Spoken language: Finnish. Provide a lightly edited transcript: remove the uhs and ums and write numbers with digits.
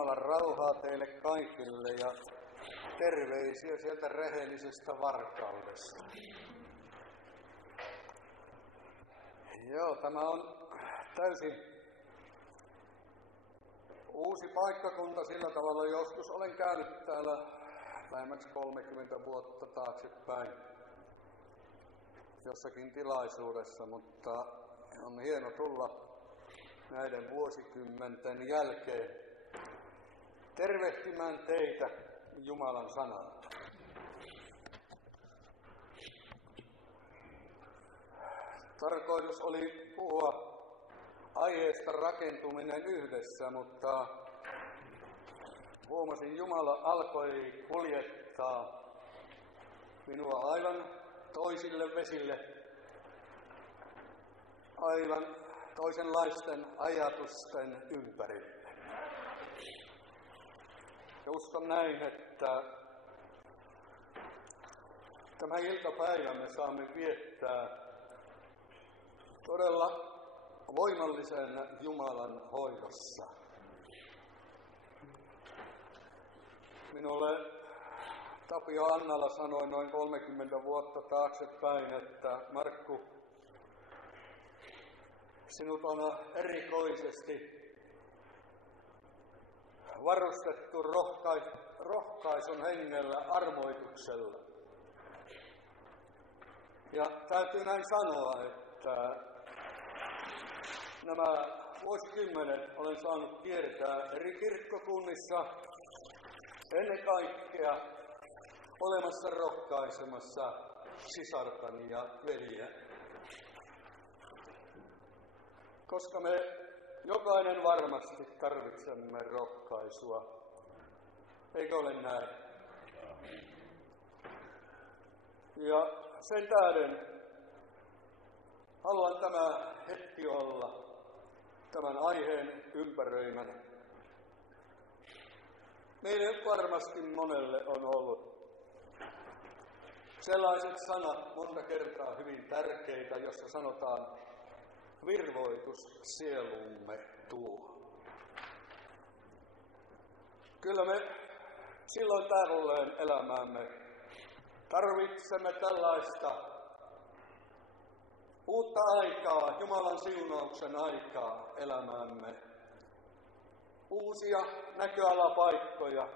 Jumalan rauhaa teille kaikille ja terveisiä sieltä rehellisestä Varkaudesta. Joo, tämä on täysin uusi paikkakunta sillä tavalla. Joskus olen käynyt täällä lähemmäksi 30 vuotta taaksepäin jossakin tilaisuudessa, mutta on hieno tulla näiden vuosikymmenten jälkeen tervehtimään teitä Jumalan sanalla. Tarkoitus oli puhua aiheesta rakentuminen yhdessä, mutta huomasin, Jumala alkoi kuljettaa minua aivan toisille vesille, aivan toisenlaisten ajatusten ympärille. Ja uskon näin, että tämä iltapäivä me saamme viettää todella voimallisen Jumalan hoidossa. Minulle Tapio Annala sanoi noin 30 vuotta taaksepäin, että Markku, sinut on erikoisesti varustettu rohkaisun hengellä, armoituksella. Ja täytyy näin sanoa, että nämä vuosikymmenet olen saanut kiertää eri kirkkokunnissa, ennen kaikkea olemassa rohkaisemassa sisartani ja veliä. Koska me jokainen varmasti tarvitsemme rohkaisua. Eikö ole näin? Ja sen tähden haluan tämä hetki olla tämän aiheen ympäröimänä. Meille varmasti monelle on ollut sellaiset sanat monta kertaa hyvin tärkeitä, jossa sanotaan virvoitus sielumme tuo. Kyllä me silloin tällöin elämäämme tarvitsemme tällaista uutta aikaa, Jumalan siunauksen aikaa elämäämme. Uusia näköalapaikkoja,